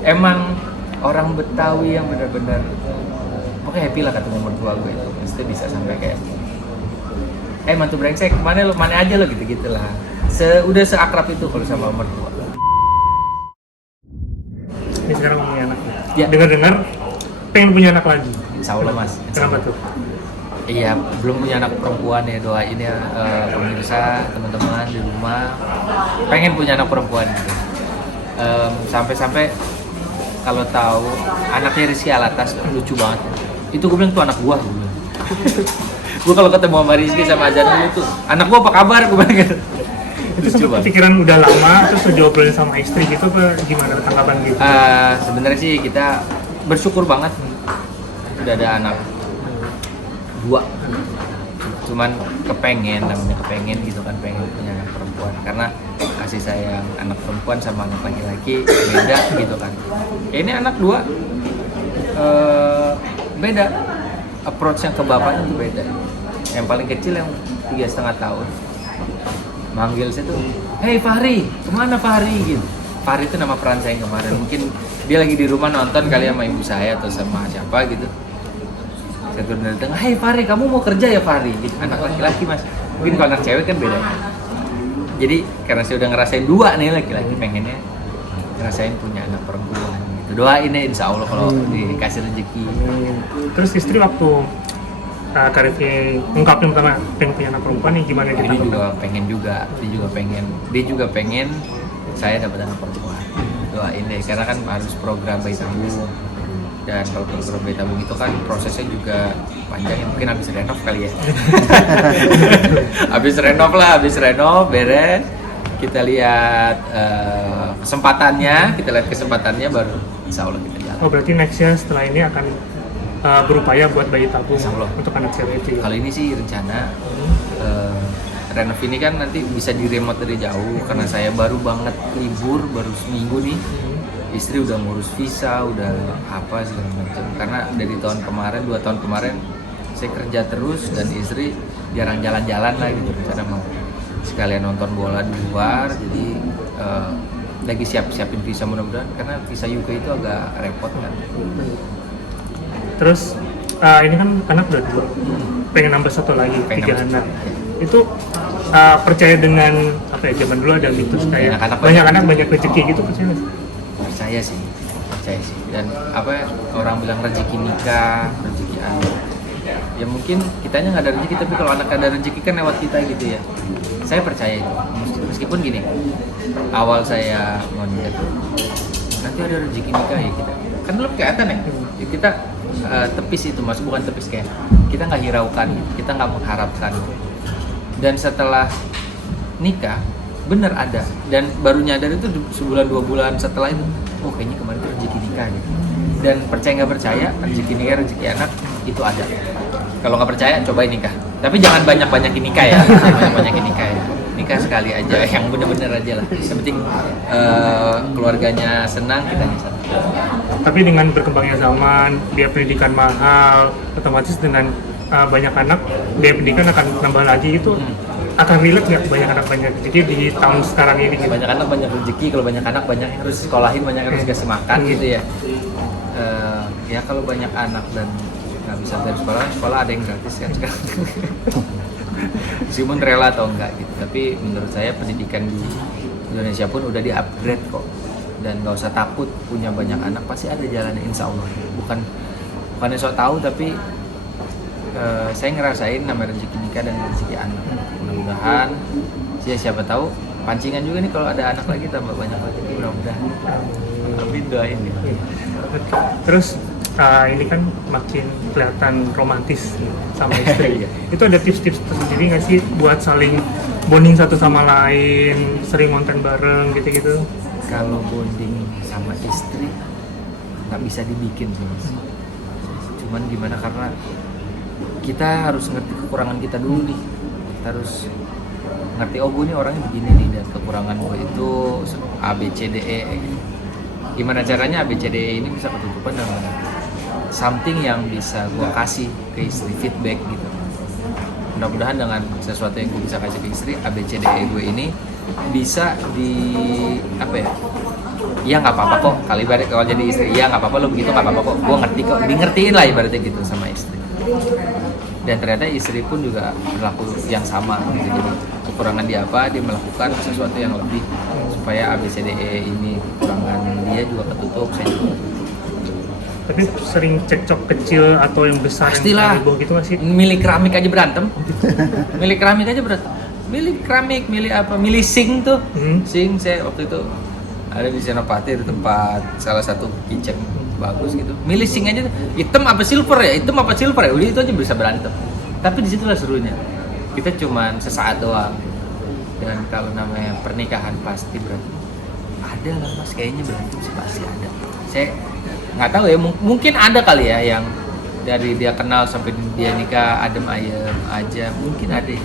emang orang Betawi yang benar-benar pokoknya happy lah ketemu mertua gue itu. Mesti bisa sampai kayak mantu brengsek, mana aja lo gitu-gitu lah. Udah seakrab itu kalau sama mertua. Ini sekarang punya anak. Ya. Dengar-dengar pengen punya anak lagi. Insya Allah mas. Kenapa tuh? Iya, belum punya anak perempuan ya, doain ya pemirsa, teman-teman di rumah pengen punya anak perempuan gitu. Sampai-sampai kalau tahu anaknya Rizky Alatas lucu banget. Itu gue bilang tuh anak gua, gue bilang. Gue kalau ketemu sama Rizky sama Ajan itu, anak gua apa kabar? Gue bilang gitu. Itu sempat kepikiran udah lama, terus udah obrolin sama istri gitu apa gimana tanggapan gitu? Sebenarnya sih kita bersyukur banget udah ada anak 2. Cuman namanya kepengen gitu kan, pengen punya anak perempuan karena kasih sayang anak perempuan sama anak laki-laki beda gitu kan. Ini anak 2 beda, approach-nya ke bapaknya tuh beda. Yang paling kecil yang 3,5 tahun manggil saya tuh, "Hey Fahri, kemana Fahri?" gitu. Fahri itu nama peran saya yang kemarin. Mungkin dia lagi di rumah nonton kali sama ibu saya atau sama siapa gitu. Saya turun dari tengah, "Hey Fahri, kamu mau kerja ya Fahri?" Gitu. Anak laki-laki mas. Mungkin kalau anak cewek kan beda. Jadi karena saya udah ngerasain 2 nih laki-laki, pengennya ngerasain punya anak perempuan gitu. Doain ya insya Allah kalau dikasih rezeki. Terus istri waktu Karifnya ungkapin pertama pengen punya anak perempuan nih gimana gitu? Dia juga pengen saya dapat anak perempuan. Doain deh, karena kan harus program bayi tabung. Dan kalau program bayi tabung itu kan prosesnya juga panjang ya, mungkin habis renov kali ya. habis renov beres. Kita lihat kesempatannya baru insya Allah kita jalan. Oh berarti nextnya setelah ini akan berupaya buat bayi tabung untuk anak cewek itu. Kalau ini sih rencana renov ini kan nanti bisa di remote dari jauh karena saya baru banget libur, baru seminggu nih. Istri udah ngurus visa, udah apa segala macam. Karena dari 2 tahun kemarin saya kerja terus dan istri jarang jalan-jalan lah gitu. Rencana mau sekalian nonton bola di luar, jadi lagi siapin visa mudah-mudahan karena visa UK itu agak repot kan. Terus ini kan anak udah 2, pengen nambah 1 lagi, 3 anak. Itu percaya dengan apa ya, zaman dulu ada mitos kayak banyak anak banyak rezeki gitu, percaya nggak? Percaya sih. Dan orang bilang rezeki nikah, rezeki anak. Ya mungkin kitanya nggak ada rezeki, tapi kalau anak ada rezeki kan lewat kita gitu ya. Saya percaya itu. Meskipun gini, awal saya mau nikah tuh nanti ada rezeki nikah ya kita. Kan dulu kelihatan ya kita tepis itu mas, bukan tepis kayak kita nggak hiraukan, kita nggak mengharapkan. Dan setelah nikah bener ada, dan baru nyadar itu sebulan 2 bulan setelah itu, oh kayaknya kemarin itu rezeki nikah gitu. Dan percaya nggak percaya, rezeki nikah, rezeki anak itu ada. Kalau nggak percaya cobain nikah, tapi jangan banyak-banyakin nikah ya. Nikah sekali aja, yang bener-bener aja lah. Yang penting keluarganya senang, kita senang. Tapi dengan berkembangnya zaman, biaya pendidikan mahal, otomatis dengan banyak anak, biaya pendidikan akan nambah lagi itu. Akan relate nggak banyak anak banyak rezeki di tahun sekarang ini? Gitu? Banyak anak banyak rezeki, kalau banyak anak banyak yang harus sekolahin, banyak yang harus kasih makan gitu ya. Ya kalau banyak anak dan nggak bisa dari sekolah ada yang gratis kan sekarang. Meskipun rela atau enggak gitu, tapi menurut saya pendidikan di Indonesia pun udah di-upgrade kok. Dan nggak usah takut punya banyak anak, pasti ada jalannya insya Allah. Bukannya sok tahu, tapi saya ngerasain namanya rezeki nikah dan rezeki anak. Mudah-mudahan siapa tahu pancingan juga nih kalau ada anak lagi tambah banyak lagi, mudah-mudahan. Amin, doain ya. Terus ini kan makin kelihatan romantis sama istri. Itu ada tips-tips tersendiri nggak sih buat saling bonding satu sama lain, sering konten bareng gitu-gitu? Kalau bonding sama istri nggak bisa dibikin sih mas. Cuman gimana, karena kita harus ngerti kekurangan kita dulu nih. Kita harus ngerti, oh gue nih orangnya begini nih, dan kekurangan gue itu A, B, C, D, E. Gimana caranya A, B, C, D, E ini bisa ketutupan dengan something yang bisa gue kasih ke istri, feedback gitu. Mudah-mudahan dengan sesuatu yang gue bisa kasih ke istri, A, B, C, D, E gue ini bisa iya nggak apa-apa kok, kali ibarat kalau jadi istri, iya nggak apa-apa lo begitu, nggak apa-apa kok, gue ngerti kok, di ngertiin lah ibaratnya gitu sama istri. Dan ternyata istri pun juga berlaku yang sama gitu. Jadi kekurangan dia apa, dia melakukan sesuatu yang lebih supaya ABCDE ini kekurangan dia juga ketutup, saya juga ketutup. Tapi sering cekcok kecil atau yang besar Pastilah. yang heboh gitu nggak sih? Milih keramik aja berantem. Milih keramik aja berantem. Milih keramik, milih apa? Milih sink tuh. Sink saya waktu itu ada di Senopati di tempat salah satu kitchen bagus gitu. Milih sink aja tuh. Hitam apa silver ya? Hitam apa silver ya? Udah itu aja bisa berantem. Tapi disitulah serunya. Kita cuman sesaat doang. Dan kalau namanya pernikahan pasti berantem. Ada lah mas, kayaknya berantem sih pasti ada. Saya nggak tahu ya, mungkin ada kali ya yang dari dia kenal sampai dia nikah adem ayem aja, mungkin ada ya.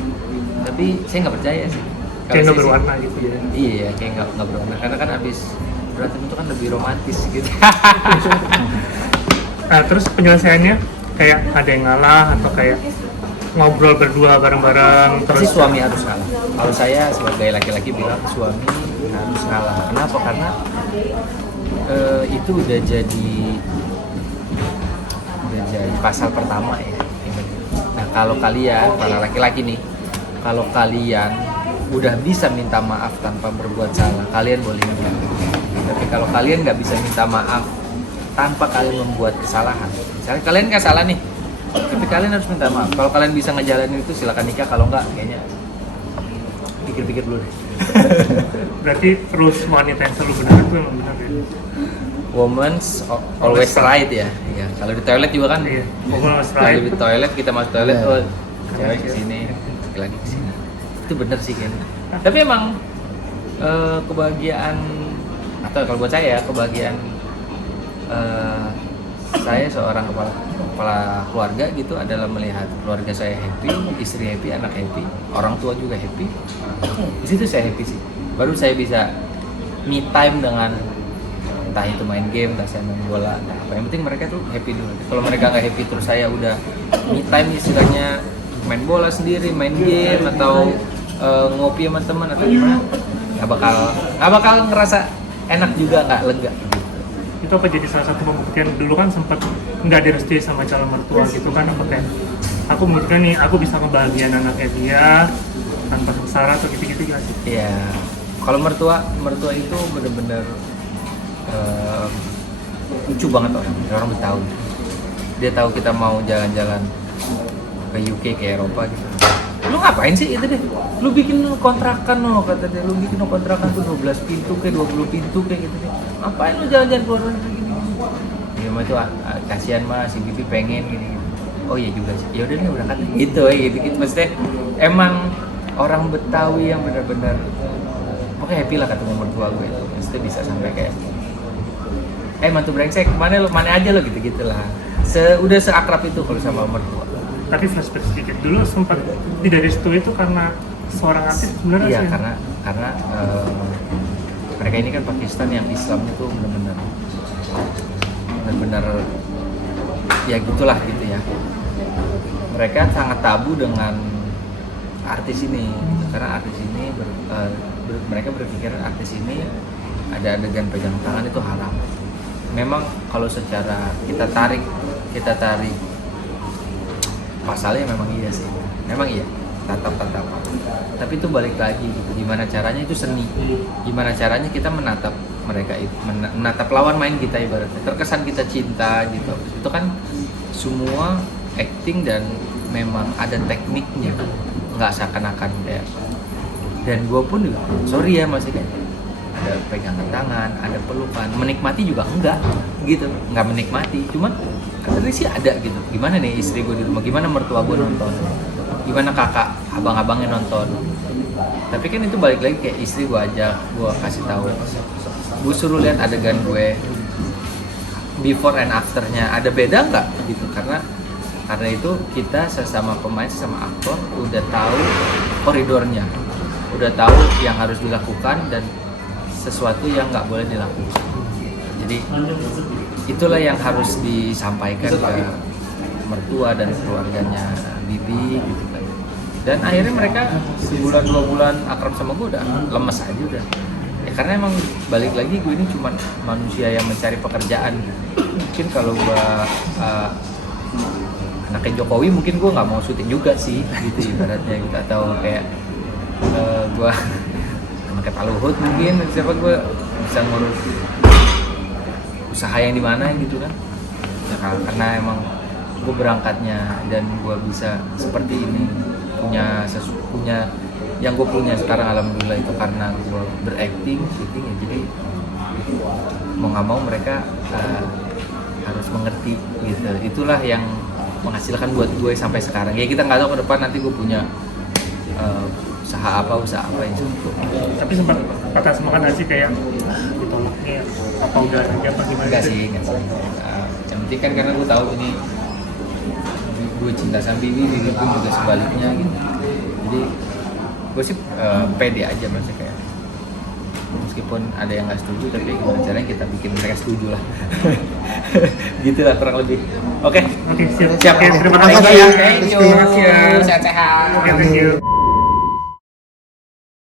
Tapi saya nggak percaya sih. Kayak nggak berwarna gitu ya. Iya, kayak nggak berwarna karena kan abis berantem itu kan lebih romantis gitu. Nah, terus penyelesaiannya kayak ada yang ngalah atau kayak ngobrol berdua bareng-bareng Pasti terus suami harus ngalah. Kalau saya sebagai laki-laki bilang suami harus ngalah. Kenapa? Karena itu udah jadi pasal pertama ya. Nah kalau kalian para laki-laki nih, kalau kalian udah bisa minta maaf tanpa berbuat salah, kalian boleh nikah. Tapi kalau kalian nggak bisa minta maaf tanpa kalian membuat kesalahan, misalnya kalian nggak salah nih, tapi kalian harus minta maaf. Kalau kalian bisa ngejalanin itu silakan nikah. Kalau nggak, kayaknya pikir-pikir dulu deh. berarti rules wanita yang selalu benar itu emang benar ya? Woman's always right ya. Iya. Kalau di toilet juga kan. Iya, woman always Kalau right. di toilet kita masuk toilet, Iya. oh cewek kesini, laki-laki kesini. Itu bener sih kan. Tapi emang kebahagiaan atau kalau buat saya kebahagiaan saya seorang kepala keluarga gitu adalah melihat keluarga saya happy, istri happy, anak happy, orang tua juga happy. Di situ saya happy sih. Baru saya bisa me time dengan entah itu main game, entah saya main bola, entah apa. Yang penting mereka tuh happy dulu. Kalau mereka nggak happy terus saya udah me time istilahnya main bola sendiri, main game atau ngopi sama teman atau gimana, nggak bakal ngerasa enak juga, nggak lega gitu. Itu apa jadi salah satu pembuktian? Dulu kan sempat nggak direstui sama calon mertua gitu kan, apa kayak aku membuktikan nih aku bisa ngebahagiain anaknya dia tanpa sengsara atau gitu-gitu gak sih? Iya, kalau mertua itu bener-bener lucu banget orang Betawi. Dia tahu kita mau jalan-jalan ke UK, ke Eropa gitu. Lu ngapain sih itu deh? Lu bikin kontrakan loh, kata dia. Lu bikin kontrakan tuh 12 pintu kayak 20 pintu kayak gitu deh. Ngapain lu jalan-jalan keluar negeri gini? Ya mah itu kasihan mah si Bibi pengen gini. Oh iya juga sih. Ya udah nih berangkat gitu ya gitu. Maksudnya emang orang Betawi yang benar-benar pokoknya happy lah ketemu mertua gue itu. Maksudnya bisa sampai kayak mantu brengsek, mana aja lo gitu-gitu lah. Udah seakrab itu kalau sama mertua. Tapi flashback sedikit, dulu sempat tidak direstui itu karena seorang artis sebenarnya Iya, sih. karena mereka ini kan Pakistan yang Islamnya tuh benar-benar ya gitulah gitu ya. Mereka sangat tabu dengan artis ini gitu. Karena artis ini mereka berpikir artis ini ada adegan pegang tangan itu haram. Memang kalau secara kita tarik pasalnya memang iya sih, memang iya tatap-tatapan. Tapi itu balik lagi gitu. Gimana caranya itu seni, gimana caranya kita menatap mereka itu, menatap lawan main kita ibaratnya. Terkesan kita cinta gitu. Itu kan semua acting dan memang ada tekniknya, nggak seakan-akan kayak. Dan gue pun juga, sorry ya masih kayak ada pegangan tangan, ada pelukan, menikmati juga enggak gitu, nggak menikmati, cuman katanya sih ada gitu. Gimana nih istri gue di rumah, gimana mertua gue nonton, gimana kakak, abang-abangnya nonton. Tapi kan itu balik lagi kayak istri gue ajak, gue kasih tahu, gue suruh lihat adegan gue before and afternya, ada beda nggak gitu. Karena itu kita sesama pemain, sesama aktor udah tahu koridornya, udah tahu yang harus dilakukan dan sesuatu yang nggak boleh dilakukan. Jadi itulah yang harus disampaikan ke mertua dan keluarganya Bibi gitu kan. Dan akhirnya mereka sebulan 2 bulan akrab sama gue udah lemes aja udah. Ya karena emang balik lagi gue ini cuma manusia yang mencari pekerjaan gitu. Mungkin kalau gue anaknya Jokowi mungkin gue nggak mau syuting juga sih gitu ibaratnya gitu, atau kayak gue anaknya Pak Luhut mungkin siapa gue bisa ngurus usaha yang di mana gitu kan ya, karena emang gue berangkatnya dan gue bisa seperti ini punya yang gue punya sekarang alhamdulillah itu karena gue berakting syuting ya, jadi mau nggak mau mereka harus mengerti gitu, itulah yang menghasilkan buat gue sampai sekarang ya. Kita nggak tahu ke depan nanti gue punya usaha apa itu. Tapi sempat patah semangat nggak sih kayak ditolaknya apa udah aja apa gimana? Enggak sih. Yang penting kan karena gue tahu ini gue cinta sama Bibi pun juga sebaliknya gitu. Jadi gue sih pede aja maksudnya kayak meskipun ada yang nggak setuju tapi gimana caranya kita bikin mereka setuju lah. Gitulah kurang lebih. Oke, siap. siap. Oke, terima Thank kasih you. ya. Thank you. Terima kasih ya. Sehat-sehat. Oke, thank you.